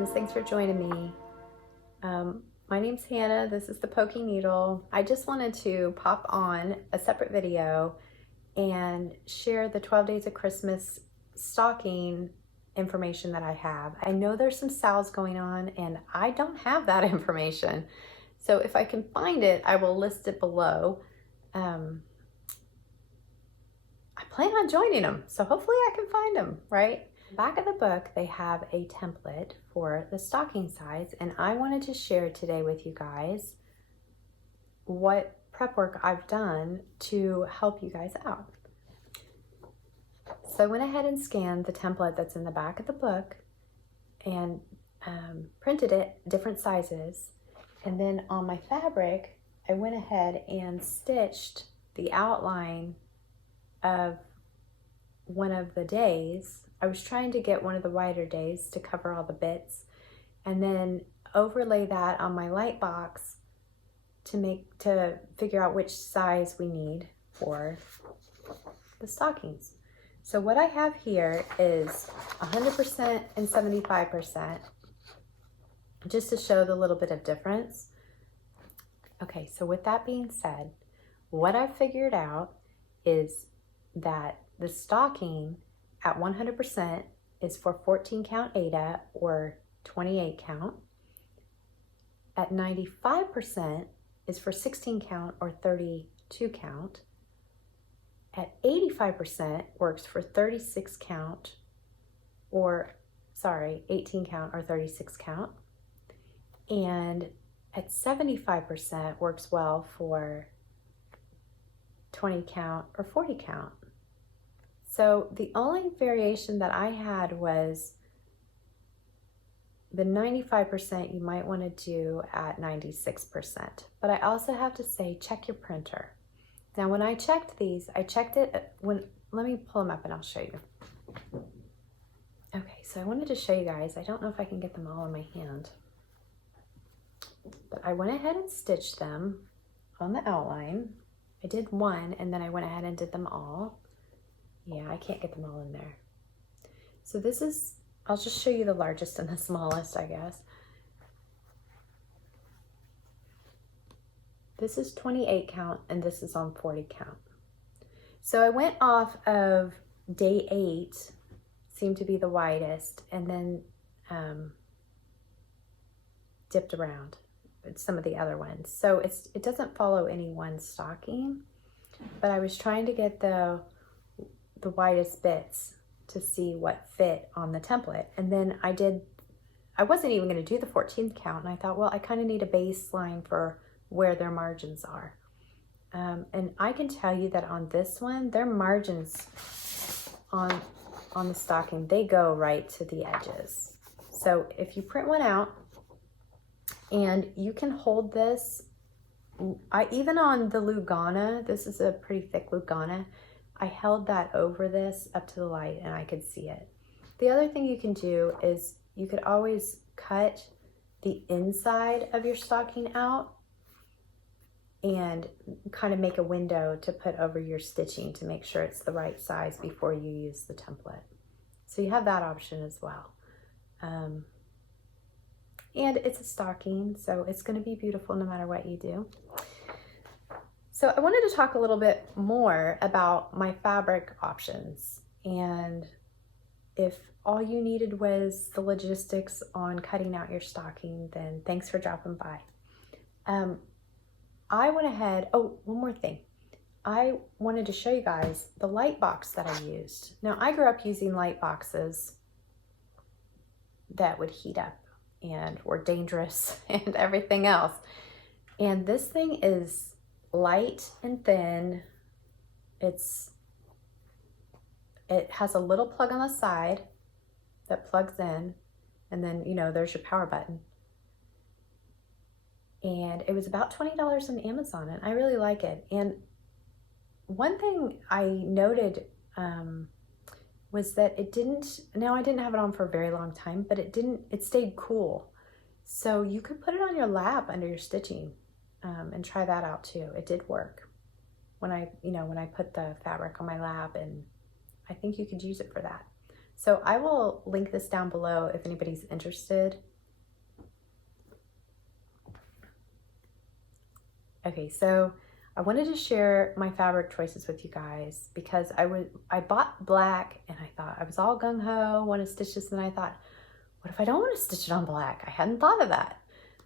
friends, thanks for joining me. My name's Hannah, this is the Poking Needle. I just wanted to pop on a separate video and share the 12 Days of Christmas stocking information that I have. I know there's some SALs going on and I don't have that information. So if I can find it, I will list it below. I plan on joining them, so hopefully I can find them, right? Back of the book, they have a template for the stocking size, and I wanted to share today with you guys what prep work I've done to help you guys out. So I went ahead and scanned the template that's in the back of the book and printed it different sizes. And then on my fabric, I went ahead and stitched the outline of one of the days. I was trying to get one of the wider days to cover all the bits and then overlay that on my light box to figure out which size we need for the stockings. So what I have here is 100% and 75%, just to show the little bit of difference. Okay, so with that being said, what I've figured out is that the stocking at 100% is for 14 count Aida or 28 count. At 95% is for 16 count or 32 count. At 85% works for 36 count or, 18 count or 36 count. And at 75% works well for 20 count or 40 count. So the only variation that I had was the 95% you might want to do at 96%. But I also have to say, check your printer. Now when I checked these, I checked it let me pull them up and I'll show you. Okay, so I wanted to show you guys, I don't know if I can get them all in my hand, but I went ahead and stitched them on the outline. I did one and then I went ahead and did them all. Yeah, I can't get them all in there. So this is, I'll just show you the largest and the smallest, I guess. This is 28 count and this is on 40 count. So I went off of day 8, seemed to be the widest, and then dipped around some of the other ones. So it doesn't follow any one stocking, but I was trying to get the widest bits to see what fit on the template. And then I wasn't even going to do the 14th count, and I thought, well, I kind of need a baseline for where their margins are. And I can tell you that on this one, their margins on the stocking, they go right to the edges. So if you print one out and you can hold this, even on the Lugana, this is a pretty thick Lugana, I held that over this up to the light and I could see it. The other thing you can do is you could always cut the inside of your stocking out and kind of make a window to put over your stitching to make sure it's the right size before you use the template. So you have that option as well. And it's a stocking, so it's going to be beautiful no matter what you do. So I wanted to talk a little bit more about my fabric options, and if all you needed was the logistics on cutting out your stocking, then thanks for dropping by. I went ahead, oh, one more thing. I wanted to show you guys the light box that I used. Now I grew up using light boxes that would heat up and were dangerous and everything else. And this thing is light and thin. It has a little plug on the side that plugs in, and then there's your power button. And it was about $20 on Amazon, and I really like it. And one thing I noted was that I didn't have it on for a very long time, but it stayed cool. So you could put it on your lap under your stitching and try that out too. It did work when I put the fabric on my lap, and I think you could use it for that. So I will link this down below if anybody's interested Okay, so I wanted to share my fabric choices with you guys because I bought black and I thought I was all gung-ho, want to stitch this, and I thought, what if I don't want to stitch it on black? I hadn't thought of that.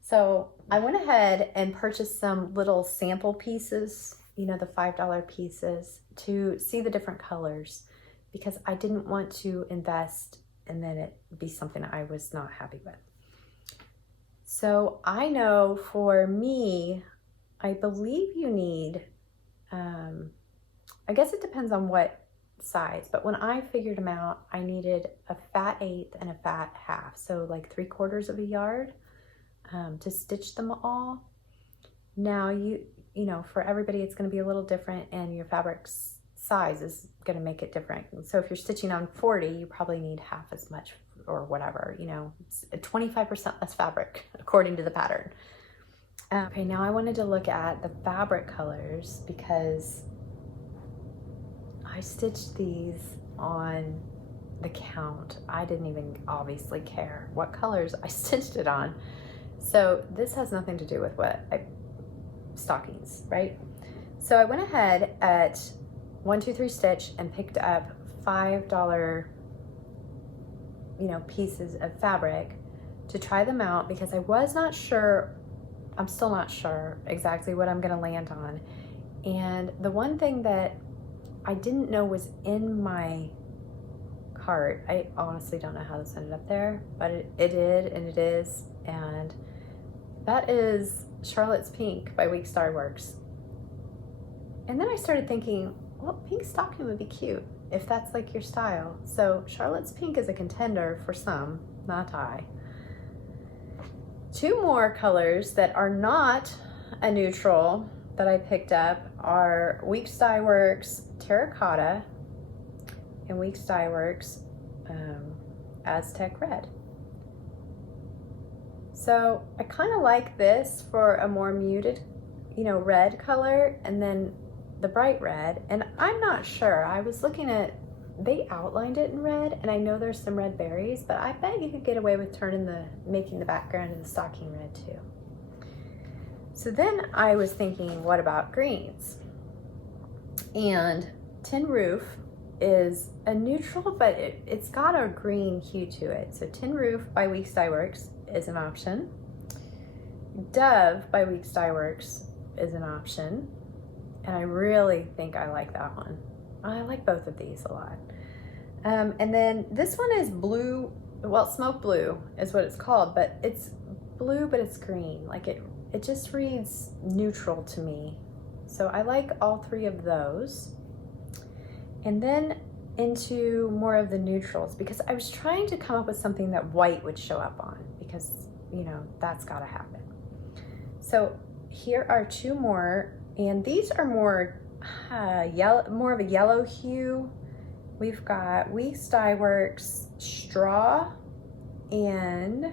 So I went ahead and purchased some little sample pieces, you know, the $5 pieces, to see the different colors because I didn't want to invest and then it be something I was not happy with. So I know for me, I believe you need, I guess it depends on what size, but when I figured them out, I needed a fat eighth and a fat half. So like 3/4 of a yard to stitch them all. Now you know, for everybody, it's going to be a little different and your fabric's size is going to make it different. So if you're stitching on 40, you probably need half as much or whatever, you know, 25% less fabric according to the pattern. Okay, now I wanted to look at the fabric colors because I stitched these on the count. I didn't even obviously care what colors I stitched it on. So this has nothing to do with stockings, right? So I went ahead at 1, 2, 3 stitch and picked up $5, you know, pieces of fabric to try them out because I was not sure. I'm still not sure exactly what I'm gonna land on. And the one thing that I didn't know was in my cart, I honestly don't know how this ended up there, but it did, and it is, and that is Charlotte's Pink by Week Star Works. And then I started thinking, well, pink stocking would be cute if that's like your style. So Charlotte's Pink is a contender for some, not I. 2 more colors that are not a neutral that I picked up are Week Dye Works Terracotta and Week Dye Works Aztec Red. So I kind of like this for a more muted, you know, red color, and then the bright red. And I'm not sure, I was looking at, they outlined it in red, and I know there's some red berries, but I bet you could get away with making the background of the stocking red too. So then I was thinking, what about greens? And Tin Roof is a neutral, but it's got a green hue to it. So Tin Roof by Week Dye Works is an option. Dove by Week Dye Works is an option. And I really think I like that one. I like both of these a lot. And then this one is blue, well, smoke blue is what it's called, but it's blue, but it's green. Like it just reads neutral to me. So I like all 3 of those. And then into more of the neutrals, because I was trying to come up with something that white would show up on, because, you know, that's gotta happen. So here are 2 more, and these are more yellow, more of a yellow hue. We've got Week Dye Works Straw and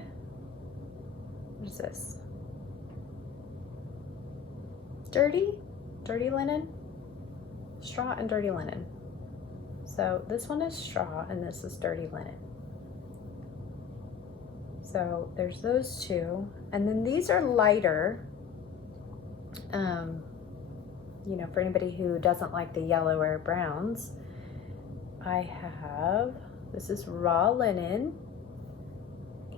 what is this? Dirty Linen? Straw and Dirty Linen. So this one is straw and this is dirty linen. So there's those 2. And then these are lighter. You know, for anybody who doesn't like the yellow or browns, I have, this is raw linen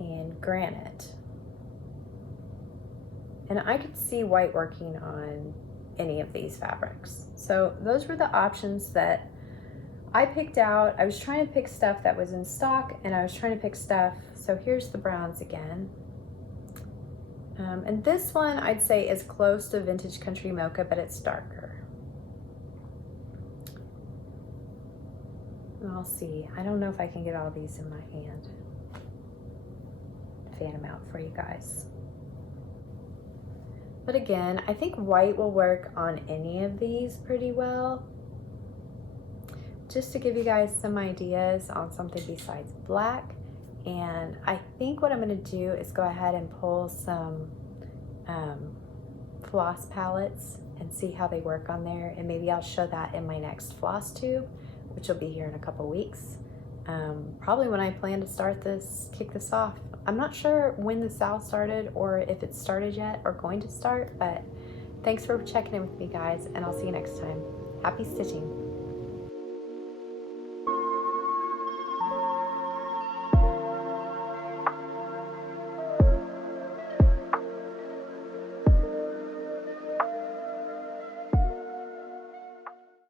and granite. And I could see white working on any of these fabrics. So those were the options that I picked out. I was trying to pick stuff that was in stock, and I was trying to pick stuff, so here's the browns again. And this one I'd say is close to Vintage Country Mocha, but it's darker. And I'll see. I don't know if I can get all these in my hand. Fan them out for you guys. But again, I think white will work on any of these pretty well. Just to give you guys some ideas on something besides black. And I think what I'm going to do is go ahead and pull some floss palettes and see how they work on there. And maybe I'll show that in my next floss tube, which will be here in a couple weeks. Probably when I plan to kick this off. I'm not sure when the SAL started or if it started yet or going to start, but Thanks for checking in with me, guys, and I'll see you next time. Happy stitching.